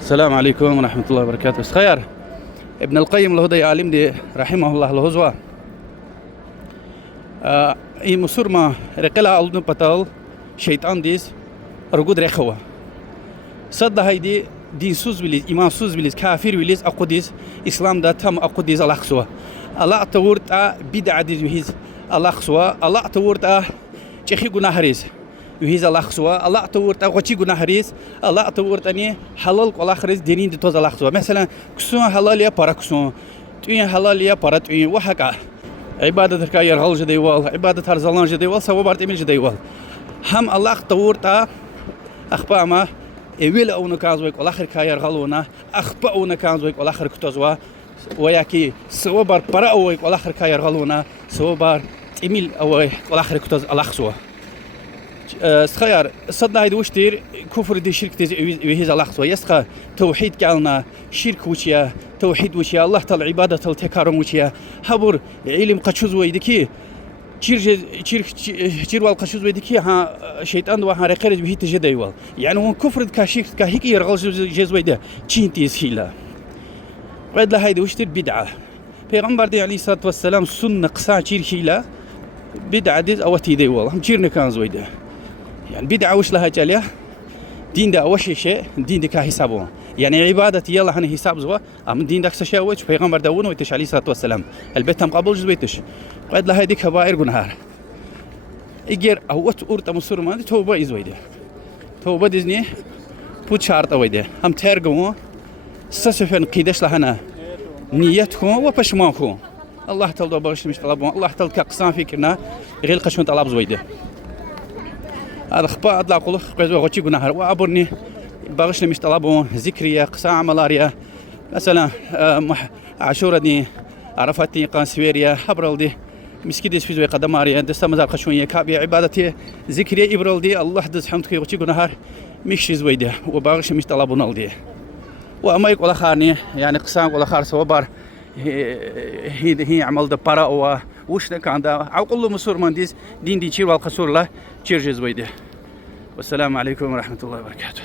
السلام عليكم ورحمة الله وبركاته. خير ابن القيم الهدى عالم دي رحمه الله الهزوة اي مسور ما رقلا أولدن بطل شيطان ديس رقود رخوة صد هيدي دين سوز بليز إيمان سوز بليز كافر بليز أقوديز إسلام دا تم أقوديز الله خسوا الله تورت بدع ديز وهيز الله خسوا الله تورت شيخي جناهريز وهيز الله خسوا الله تورت غشي جناهريز الله تورت أني حلال الله خريز دينين دتوز الله خسوا مثلا كسون حلال يا بارا كسون توين حلال يا بارا توين وحكا عبادة الكاير هل جديوال عبادة هرزلان جديوال سوا بارت إميل جديوال هم الله تورت أخبار ما إيويل أو نكازويك والآخر كاير غلونا أخبار أو نكازويك والآخر كتوزوا وياكي سوا بار برا أويك والآخر كاير غلونا سوا بار إميل أويك والآخر كتوز الأخسوا خير صدق هيد وشتير كفر دي شرك دي وهيز الأخسوا يسخى توحيد كالنا شرك وشيا توحيد وشيا الله تعالى عبادة التكارم وشيا حبر علم قشوز ويدكي چیر والقشوز بديكي ها شيطان وها رقرز به تجديوال يعني هو كفر كاشيك كهيك يرغل جزويده تشينتي سيلا قد لا هيدي وشتر بدعه پیغمبر دي عليه الصلاه والسلام سنه قصا چير شيلا بدعه دي او تيديوال هم چير نكان زويده يعني بدعه وش لها جاليه دين ده وش شيء دين ده كحسابه يعني عبادة يلا هني حساب زوا أم دين دكس شيء وش پیغمبر داونه ويتش عليه الصلاة والسلام البيت هم قبول جزويتش قد لا هيدي كبائر جنهار إجر أو أورت مسور ما دي توبة إزويده توبة ديزني بود شرط أويده هم ترجمه سسفن قيدش لهنا نيتكم وبشماكم الله تعالى بارش مش طلبون الله تعالى كقسام فكرنا غير قشون طلب زويده هذا خبا أطلع قلوخ قيزوا غشي جنهار وأبرني بارش مش طلبون ذكرية قسام ملاريا مثلا عاشورة دي عرفتني قان سويريا حبرل دي مسكيدس في زوي قدماريا دستا مزار خشونية كابي عبادتي ذكرية إبرل دي الله دس حمد كي غشي جنهار مش زوي ده وبارش مش طلبون الدي وأما يقول خارني يعني قسام ولا خار سوبر هي عمل ده برا وش ده كان ده عقول مسور منديس دين دي شير والقصور له شير جزوي ده والسلام عليكم ورحمة الله وبركاته.